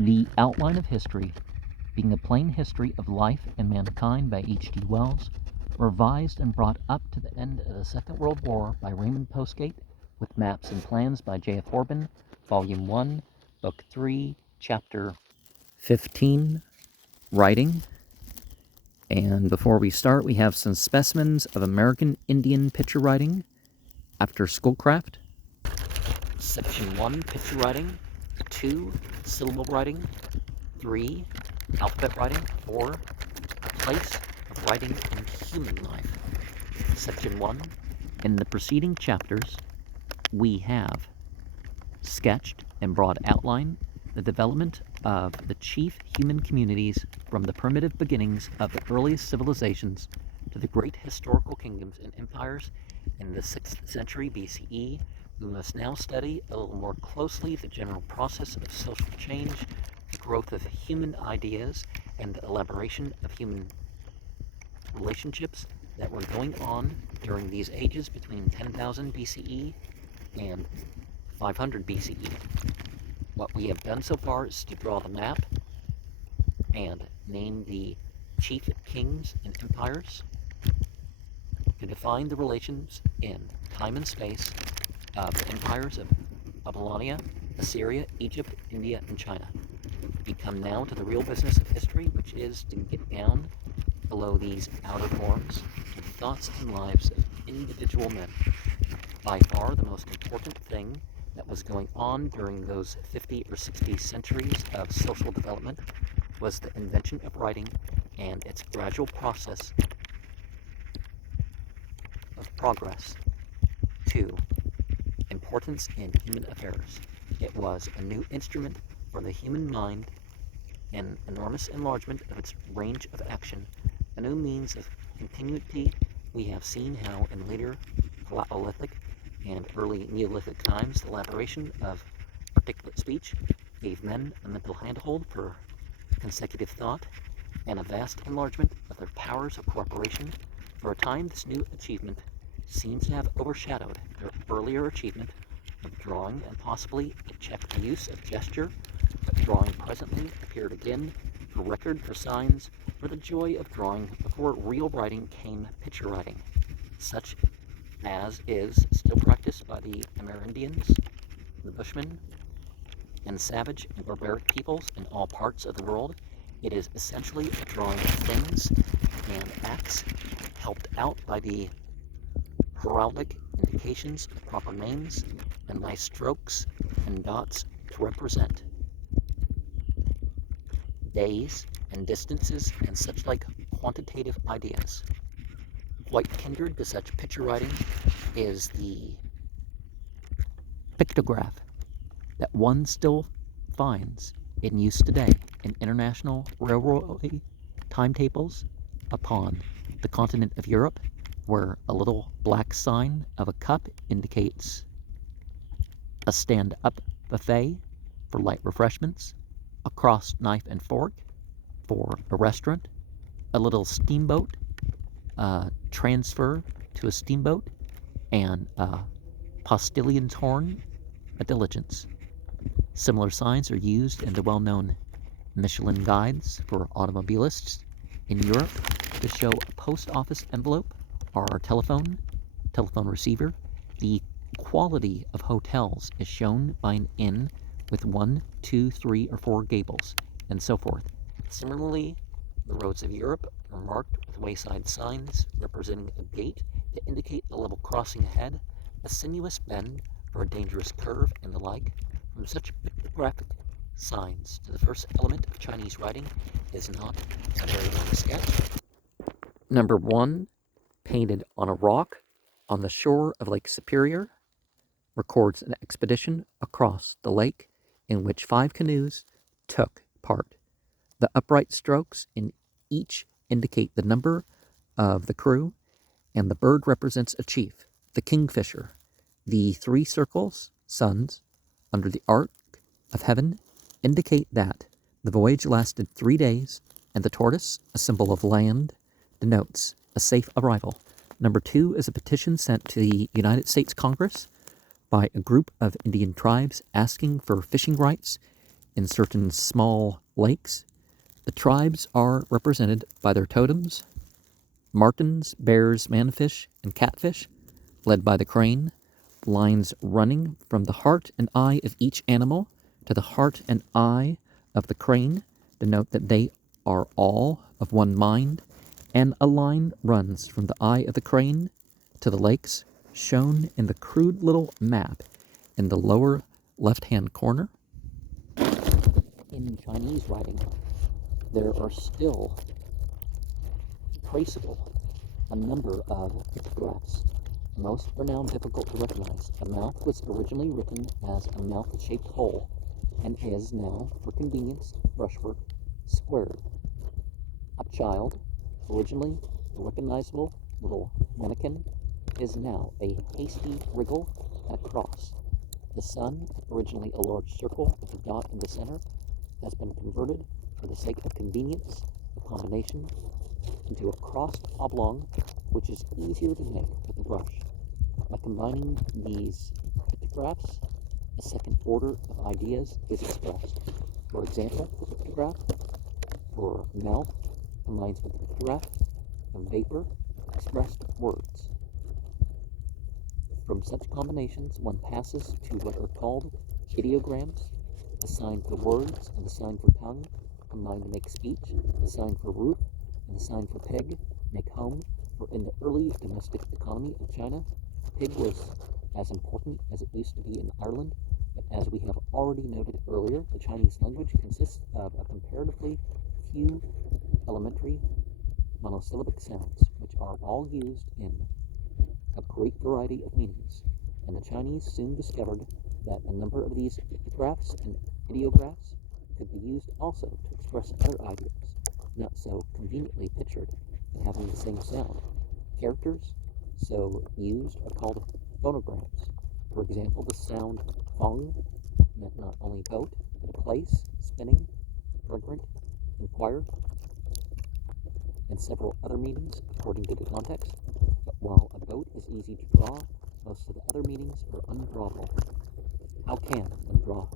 The Outline of History, being a plain history of life and mankind by H.G. Wells, revised and brought up to the end of the Second World War by Raymond Postgate, with maps and plans by J.F. Horban, Volume 1, Book 3, Chapter 15, Writing. And before we start, we have some specimens of American Indian picture writing after Schoolcraft. Section 1, picture writing. 2, syllable writing. 3, alphabet writing. 4, place of writing in human life. Section 1. In the preceding chapters, we have sketched in broad outline the development of the chief human communities from the primitive beginnings of the earliest civilizations to the great historical kingdoms and empires in the 6th century BCE. We must now study a little more closely the general process of social change, the growth of human ideas, and the elaboration of human relationships that were going on during these ages between 10,000 BCE and 500 BCE. What we have done so far is to draw the map and name the chief kings and empires, to define the relations in time and space of the empires of Babylonia, Assyria, Egypt, India, and China. We come now to the real business of history, which is to get down below these outer forms to the thoughts and lives of individual men. By far the most important thing that was going on during those 50 or 60 centuries of social development was the invention of writing and its gradual process of progress. 2. Importance in human affairs. It was a new instrument for the human mind, an enormous enlargement of its range of action, a new means of continuity. We have seen how in later Paleolithic and early Neolithic times the elaboration of articulate speech gave men a mental handhold for consecutive thought and a vast enlargement of their powers of cooperation. For a time, this new achievement seems to have overshadowed their earlier achievement of drawing and possibly it checked the use of gesture, but drawing presently appeared again for record, for signs, for the joy of drawing. Before real writing came picture writing, such as is still practiced by the Amerindians, the Bushmen, and savage and barbaric peoples in all parts of the world. It is essentially a drawing of things and acts, helped out by the heraldic indications of proper names and by strokes and dots to represent days and distances and such like quantitative ideas. Quite kindred to such picture writing is the pictograph that one still finds in use today in international railroad timetables upon the continent of Europe, where a little black sign of a cup indicates a stand-up buffet for light refreshments, a crossed knife and fork for a restaurant, a little steamboat transfer to a steamboat, and a postilion's horn, a diligence. Similar signs are used in the well-known Michelin guides for automobilists in Europe to show a post office envelope or a telephone receiver. The quality of hotels is shown by an inn with 1, 2, 3, or 4 gables, and so forth. Similarly, the roads of Europe are marked with wayside signs representing a gate to indicate a level crossing ahead, a sinuous bend for a dangerous curve, and the like. From such pictographic signs to the first element of Chinese writing is not a very long sketch. Number 1, painted on a rock on the shore of Lake Superior, records an expedition across the lake in which 5 canoes took part. The upright strokes in each indicate the number of the crew, and the bird represents a chief, the kingfisher. The 3 circles, suns, under the arc of heaven indicate that the voyage lasted 3 days, and the tortoise, a symbol of land, denotes a safe arrival. Number 2 is a petition sent to the United States Congress by a group of Indian tribes asking for fishing rights In certain small lakes, the tribes are represented by their totems: martens, bears, manfish, and catfish, led by the crane, lines running from the heart and eye of each animal to the heart and eye of the crane denote that they are all of one mind, and a line runs from the eye of the crane to the lakes, shown in the crude little map in the lower left-hand corner. In Chinese writing, there are still traceable a number of pictographs. Most are now difficult to recognize. A mouth was originally written as a mouth-shaped hole and is now, for convenience, brushwork squared. A child, originally a recognizable little mannequin, is now a hasty wriggle and a cross. The sun, originally a large circle with a dot in the center, has been converted, for the sake of convenience, a combination, into a crossed oblong, which is easier to make with a brush. By combining these pictographs, a second order of ideas is expressed. For example, the pictograph for mouth combines with the pictograph of vapor expressed words. From such combinations, one passes to what are called ideograms: the sign for words and the sign for tongue combine to make speech, the sign for roof and the sign for pig make home, for in the early domestic economy of China, pig was as important as it used to be in Ireland, but as we have already noted earlier, the Chinese language consists of a comparatively few elementary monosyllabic sounds, which are all used in a great variety of meanings, and the Chinese soon discovered that a number of these pictographs and ideographs could be used also to express other ideas, not so conveniently pictured and having the same sound. Characters so used are called phonograms. For example, the sound fong meant not only boat, but a place, spinning, fragrant, inquire, and several other meanings according to the context. But while a boat is easy to draw, most of the other meanings are undrawable. How can one draw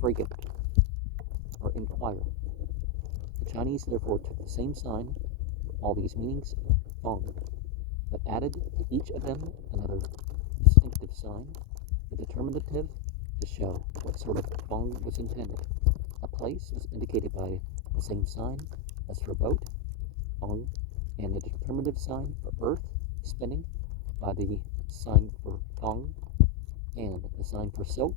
frigate or inquire? The Chinese therefore took the same sign for all these meanings, fong, but added to each of them another distinctive sign, the determinative, to show what sort of fong was intended. A place was indicated by the same sign as for boat, fong, and the determinative sign for earth, spinning, by the sign for fong, and the sign for silk,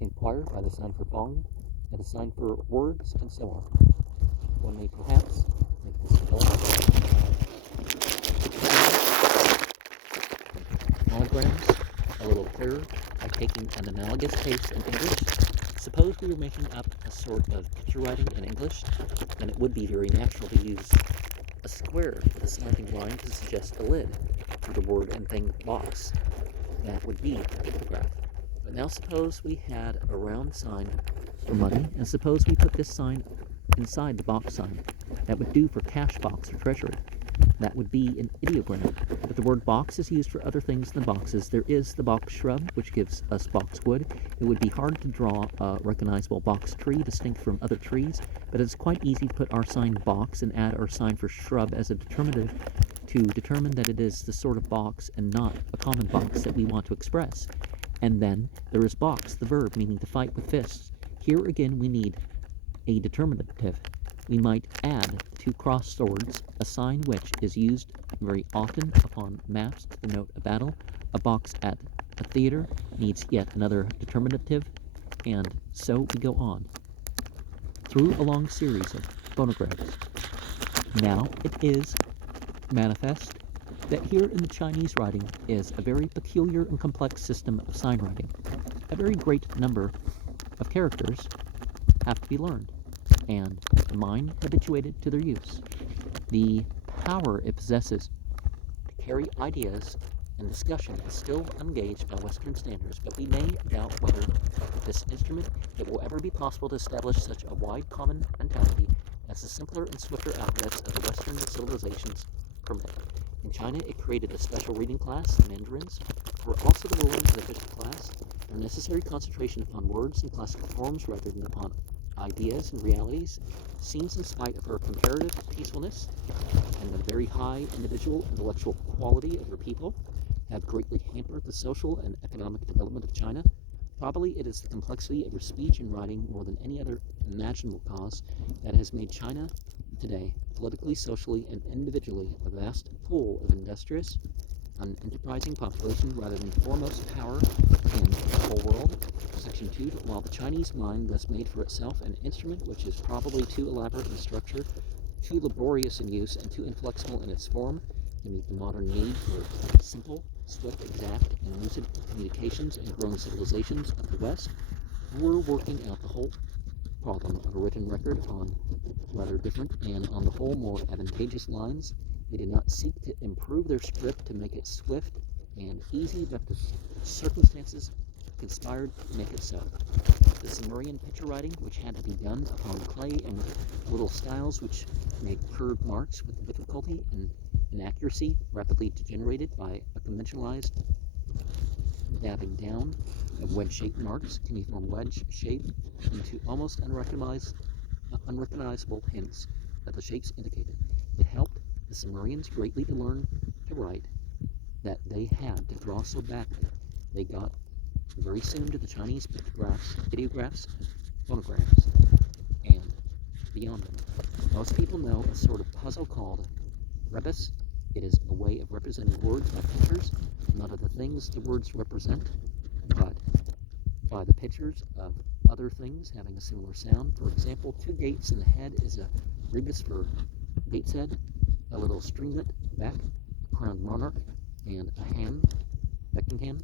inquire, by the sign for fong, and the sign for words, and so on. One may perhaps make this anagrams a little clearer by taking an analogous case in English. Suppose we were making up a sort of picture writing in English, then it would be very natural to use a square with a slanting line to suggest the lid for the word and thing box. That would be a pictograph. But now suppose we had a round sign for money, and suppose we put this sign inside the box sign. That would do for cash box or treasury. That would be an ideogram. But the word box is used for other things than boxes. There is the box shrub, which gives us boxwood. It would be hard to draw a recognizable box tree distinct from other trees, but it's quite easy to put our sign box and add our sign for shrub as a determinative to determine that it is the sort of box and not a common box that we want to express. And then there is box, the verb, meaning to fight with fists. Here again we need a determinative. We might add to crossed swords, a sign which is used very often upon maps to denote a battle. A box at a theater needs yet another determinative, and so we go on through a long series of phonograms. Now it is manifest that here in the Chinese writing is a very peculiar and complex system of sign writing. A very great number of characters have to be learned, and the mind habituated to their use. The power it possesses to carry ideas and discussion is still ungauged by Western standards, but we may doubt whether this instrument it will ever be possible to establish such a wide common mentality as the simpler and swifter outlets of the Western civilizations permit. In China, it created a special reading class, the mandarins, who were also the rulers of the official class, Their necessary concentration upon words and classical forms rather than upon ideas and realities seems, in spite of her comparative peacefulness and the very high individual intellectual quality of her people, have greatly hampered the social and economic development of China. Probably it is the complexity of her speech and writing more than any other imaginable cause that has made China today, politically, socially, and individually, a vast pool of industrious, enterprising population rather than foremost power in the whole world. Section 2, while the Chinese mind thus made for itself an instrument which is probably too elaborate in structure, too laborious in use, and too inflexible in its form to meet the modern need for simple, swift, exact, and lucid communications and growing civilizations of the West, we're working out the whole problem of a written record on rather different and on the whole more advantageous lines. They did not seek to improve their script to make it swift and easy, but the circumstances conspired to make it so. The Sumerian picture writing, which had to be done upon clay and with little styles which made curved marks with difficulty and inaccuracy, rapidly degenerated by a conventionalized dabbing down of wedge-shaped marks, cuneiform wedge shape, into almost unrecognizable hints that the shapes indicated. It helped the Sumerians greatly to learn to write that they had to draw so badly. They got very soon to the Chinese pictographs, ideographs, and phonographs, and beyond them. Most people know a sort of puzzle called rebus. It is a way of representing words by pictures, not of the things the words represent, but by the pictures of other things having a similar sound. For example, two gates in the head is a rebus for Gateshead, a little streamlet back, a crowned monarch, and a hand, Beckingham.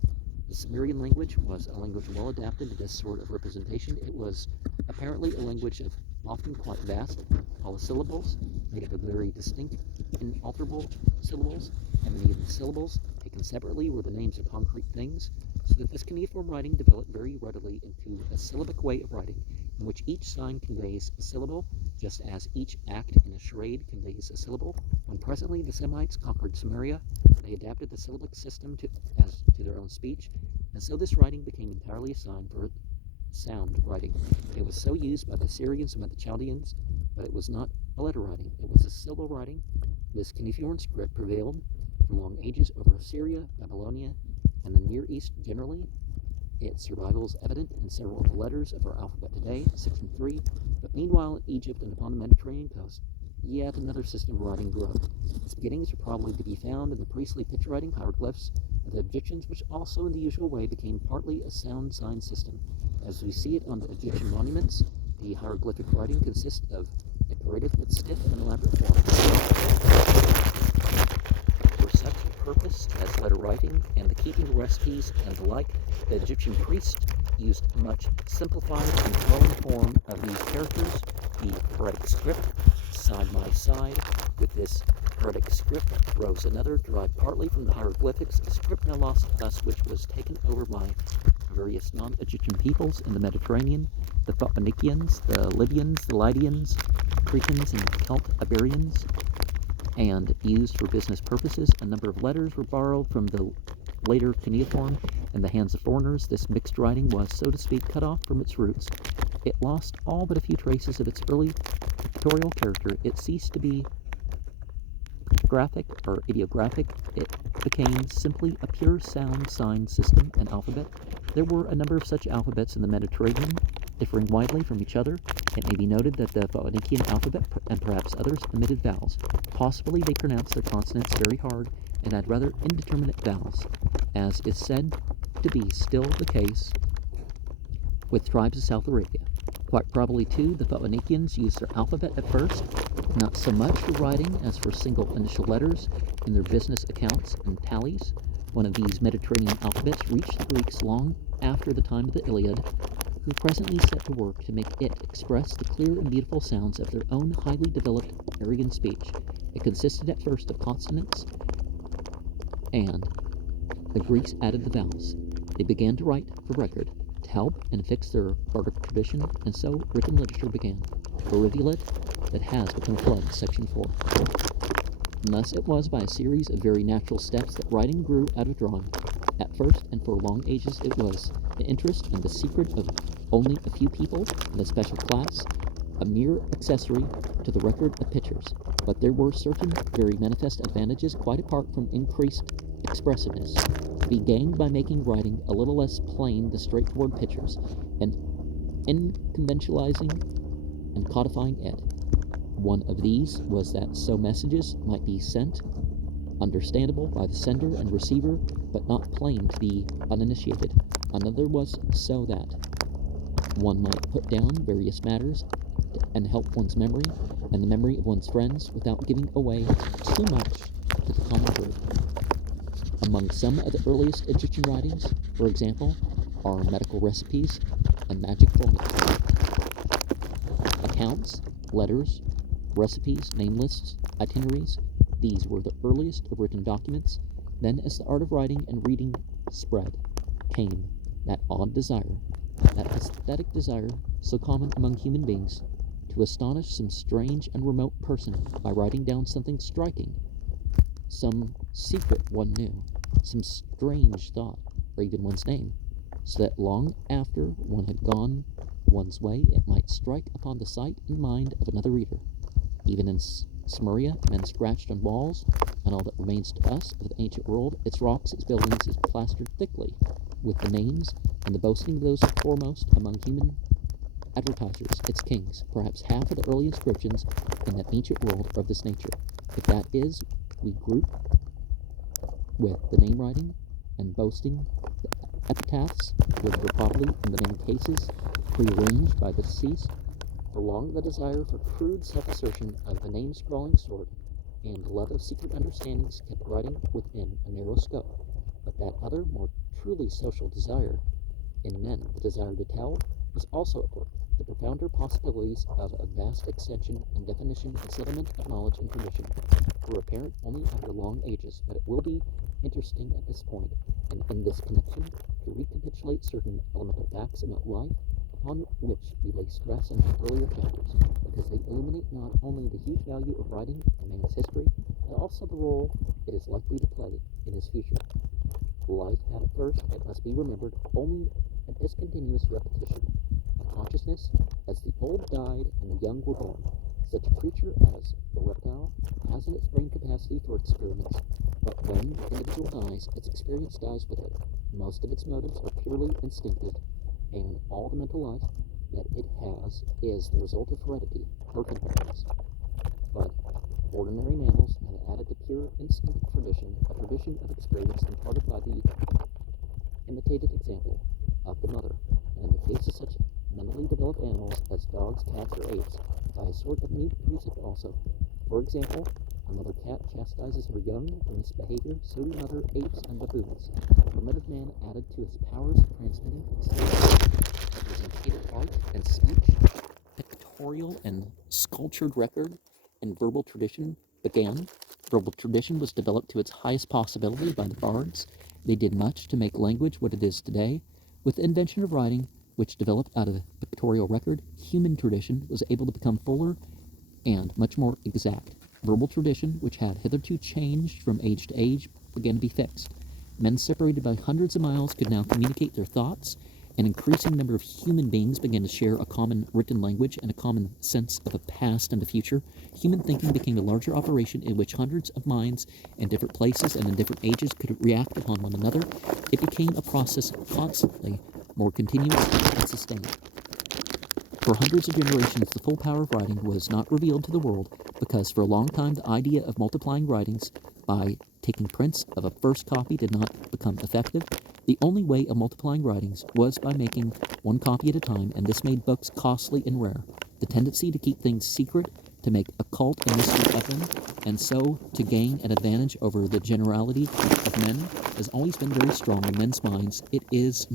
The Sumerian language was a language well adapted to this sort of representation. It was apparently a language of often quite vast polysyllables, made up of very distinct, inalterable syllables, and many of the syllables, taken separately, were the names of concrete things, so that this cuneiform writing developed very readily into a syllabic way of writing, in which each sign conveys a syllable, just as each act in a charade conveys a syllable. When presently the Semites conquered Sumeria, they adapted the syllabic system to their own speech, and so this writing became entirely a sign for sound writing. It was so used by the Assyrians and by the Chaldeans, but it was not a letter writing, it was a syllable writing. This cuneiform script prevailed for long ages over Assyria, Babylonia, and the Near East generally. Its survival is evident in several of the letters of our alphabet today, 6 and 3, but meanwhile in Egypt and upon the Mediterranean coast, yet another system of writing grew up. Its beginnings are probably to be found in the priestly picture writing hieroglyphs of the Egyptians, which also in the usual way became partly a sound sign system. As we see it on the Egyptian monuments, the hieroglyphic writing consists of decorative but stiff and elaborate forms. For such a purpose as letter writing and the keeping of recipes and the like, the Egyptian priests used much simplified and flowing form of these characters, the Heretic script. Side by side with this Heretic script rose another, derived partly from the hieroglyphics, a script now lost to us, which was taken over by various non-Egyptian peoples in the Mediterranean, the Phoenicians, the Libyans, the Lydians, Cretans, and Celt Iberians, and used for business purposes. A number of letters were borrowed from the later cuneiform in the hands of foreigners. This mixed writing was, so to speak, cut off from its roots. It lost all but a few traces of its early pictorial character. It ceased to be graphic or ideographic. It became simply a pure sound sign system and alphabet. There were a number of such alphabets in the Mediterranean, differing widely from each other. It may be noted that the Phoenician alphabet and perhaps others omitted vowels. Possibly they pronounced their consonants very hard and had rather indeterminate vowels, as is said to be still the case with tribes of South Arabia. Quite probably, too, the Phoenicians used their alphabet at first, not so much for writing as for single initial letters in their business accounts and tallies. One of these Mediterranean alphabets reached the Greeks long after the time of the Iliad, who presently set to work to make it express the clear and beautiful sounds of their own highly developed Aryan speech. It consisted at first of consonants, and the Greeks added the vowels. They began to write for record, to help and fix their bardic tradition, and so written literature began, a rivulet that has become a flood, section 4. And thus it was by a series of very natural steps that writing grew out of drawing. At first, and for long ages, it was the interest and the secret of only a few people in a special class, a mere accessory to the record of pictures. But there were certain very manifest advantages quite apart from increased expressiveness to be gained by making writing a little less plain than straightforward pictures, and inconventionalizing and codifying it. One of these was that so messages might be sent understandable by the sender and receiver, but not plain to the uninitiated. Another was so that one might put down various matters and help one's memory and the memory of one's friends without giving away too much to the common good. Among some of the earliest Egyptian writings, for example, are medical recipes and magic formulas. Accounts, letters, recipes, name lists, itineraries, these were the earliest of written documents. Then, as the art of writing and reading spread, came that odd desire, that aesthetic desire so common among human beings, to astonish some strange and remote person by writing down something striking, some secret one knew, some strange thought, or even one's name, so that long after one had gone one's way it might strike upon the sight and mind of another reader. Even in Sumeria, men scratched on walls, and all that remains to us of the ancient world, its rocks, its buildings, is plastered thickly with the names and the boasting of those foremost among human advertisers, its kings. Perhaps half of the early inscriptions in that ancient world are of this nature. If that is, we group with the name writing and boasting the epitaphs, which were probably, in the many cases, prearranged by the deceased. For long the desire for crude self-assertion of the name-scrawling sort and the love of secret understandings kept writing within a narrow scope. But that other, more truly social desire in men, the desire to tell, was also at work. The profounder possibilities of a vast extension and definition and settlement of knowledge and tradition were apparent only after long ages. But it will be interesting at this point, and in this connection, to recapitulate certain elemental facts about life upon which we lay stress in the earlier chapters, because they illuminate not only the huge value of writing in man's history, but also the role it is likely to play in his future. Life had at first, it must be remembered, only a discontinuous repetition, a consciousness as the old died and the young were born. Such a creature as the reptile has in its brain capacity for experiments, but when the individual dies, its experience dies with it. Most of its motives are purely instinctive, and all the mental life that it has is the result of heredity, birth inheritance. But ordinary mammals have added to pure instinct tradition, a tradition of experience imparted by the imitated example of the mother, and in the case of such mentally developed animals as dogs, cats, or apes, by a sort of mute precept also. For example, a mother cat chastises her young for misbehavior, so do mother apes and baboons. Primitive man added to his powers of transmitting representative art and speech, pictorial and sculptured record, and verbal tradition began. Verbal tradition was developed to its highest possibility by the bards. They did much to make language what it is today. With the invention of writing, which developed out of pictorial record, human tradition was able to become fuller and much more exact. Verbal tradition, which had hitherto changed from age to age, began to be fixed. Men separated by hundreds of miles could now communicate their thoughts. An increasing number of human beings began to share a common written language and a common sense of a past and a future. Human thinking became a larger operation in which hundreds of minds in different places and in different ages could react upon one another. It became a process constantly more continuous and sustained. For hundreds of generations, the full power of writing was not revealed to the world because for a long time the idea of multiplying writings by taking prints of a first copy did not become effective. The only way of multiplying writings was by making one copy at a time, and this made books costly and rare. The tendency to keep things secret, to make a cult and mystery of them, and so to gain an advantage over the generality of men has always been very strong in men's minds. It is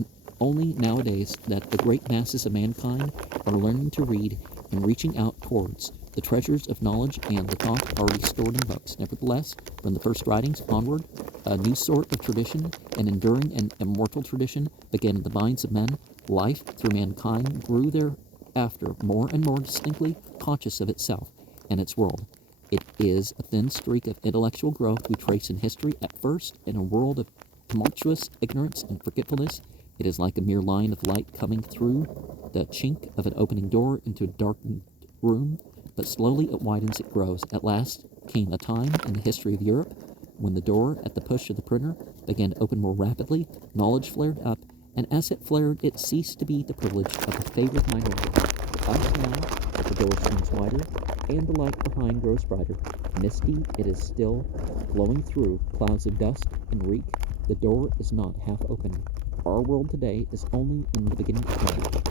only nowadays that the great masses of mankind are learning to read and reaching out towards the treasures of knowledge and the thought already stored in books. Nevertheless, from the first writings onward, a new sort of tradition, an enduring and immortal tradition, began in the minds of men. Life, through mankind, grew thereafter more and more distinctly conscious of itself and its world. It is a thin streak of intellectual growth we trace in history at first in a world of tumultuous ignorance and forgetfulness. It is like a mere line of light coming through the chink of an opening door into a darkened room, but slowly it widens, it grows. At last came a time in the history of Europe when the door, at the push of the printer, began to open more rapidly, knowledge flared up, and as it flared, it ceased to be the privilege of a favored minority. With us now, the door swings wider, and the light behind grows brighter. Misty it is still, blowing through clouds of dust and reek. The door is not half open. Our world today is only in the beginning stage.